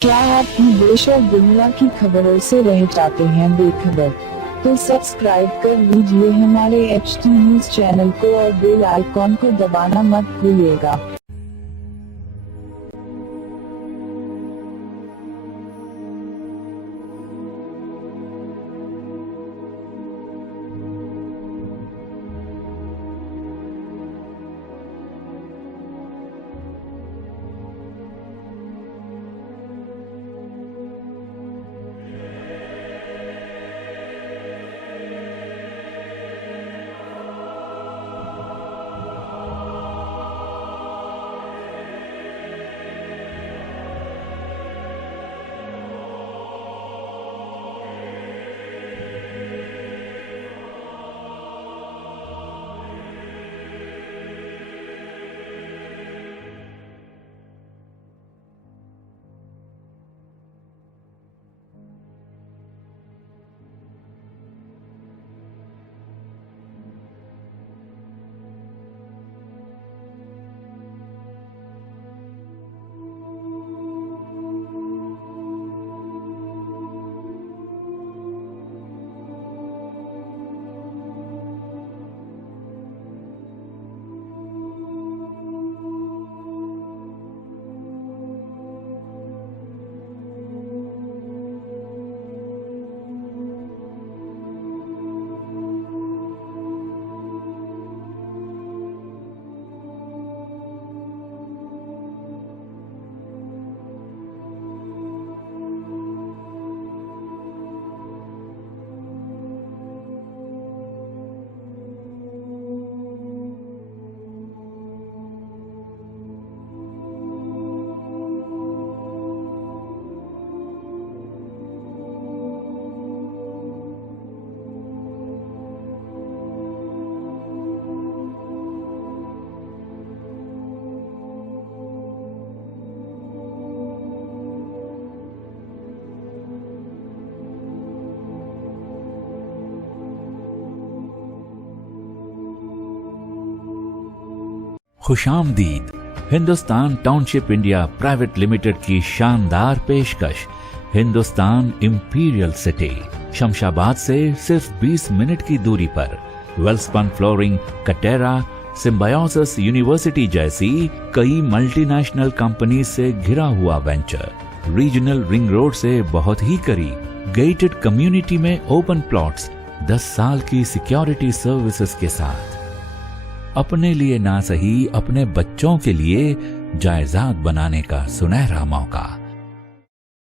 क्या आप देश और दुनिया की खबरों से रह जाते हैं बेखबर? तो सब्सक्राइब कर लीजिए हमारे HT न्यूज चैनल को और बेल आइकॉन को दबाना मत भूलिएगा। खुशामदीद। Hindustan township India private limited की शानदार पेशकश। हिंदुस्तान इंपीरियल सिटी शमशाबाद से सिर्फ 20 मिनट की दूरी पर Welspun flooring, Katera, symbiosis university जैसी कई मल्टीनेशनल कंपनी से घिरा हुआ वेंचर। रीजनल रिंग रोड से बहुत ही करीब, गेटेड कम्युनिटी में ओपन प्लॉट्स, 10 साल की सिक्योरिटी सर्विसेज के साथ। अपने लिए ना सही, अपने बच्चों के लिए जायदाद बनाने का सुनहरा मौका।